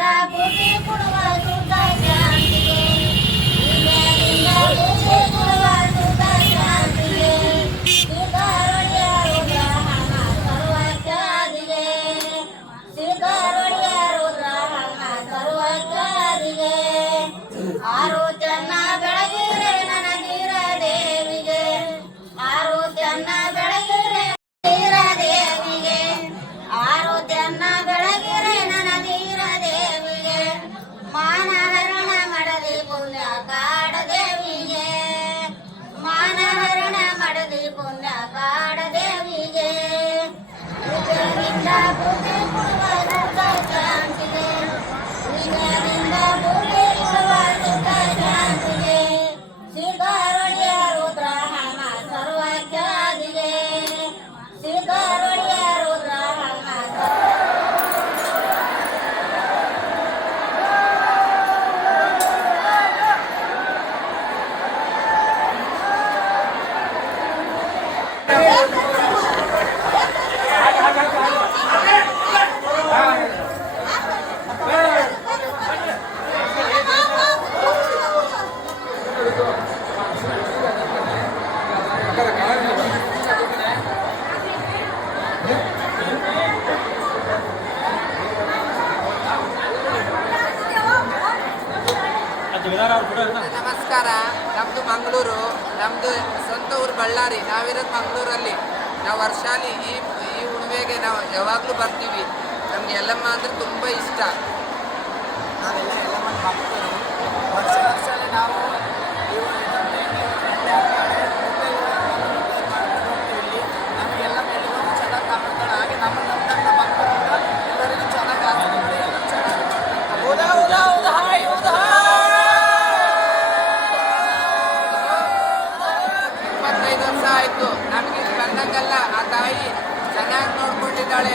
కింద ನಮಸ್ಕಾರ. ನಮ್ದು ಮಂಗಳೂರು. ನಮ್ದು ಸ್ವಂತ ಊರು ಬಳ್ಳಾರಿ. ನಾವಿರೋದು ಮಂಗಳೂರಲ್ಲಿ. ನಾವು ವರ್ಷಾಲಿ ಈ ಈ ಉಣಿವೆಗೆ ನಾವು ಯಾವಾಗಲೂ ಬರ್ತೀವಿ. ನಮ್ಗೆ ಎಲ್ಲಮ್ಮ ಅಂದರೆ ತುಂಬ ಇಷ್ಟ. ನಾವೆಲ್ಲ ಎಲ್ಲಮ್ಮನ ವರ್ಷ ನಾವು ಆಯ್ತು. ನಮಗೆ ಬಂದಂಗಲ್ಲ ಆ ತಾಯಿ ಚೆನ್ನಾಗಿ ನೋಡ್ಕೊಂಡಿದ್ದಾಳೆ.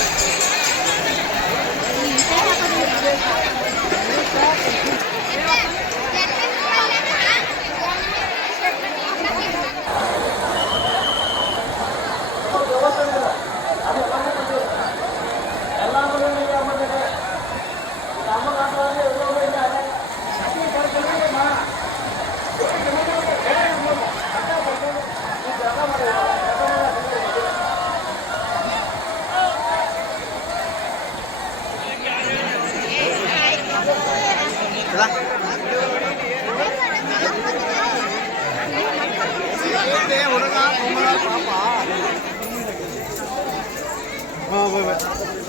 我们来不不不。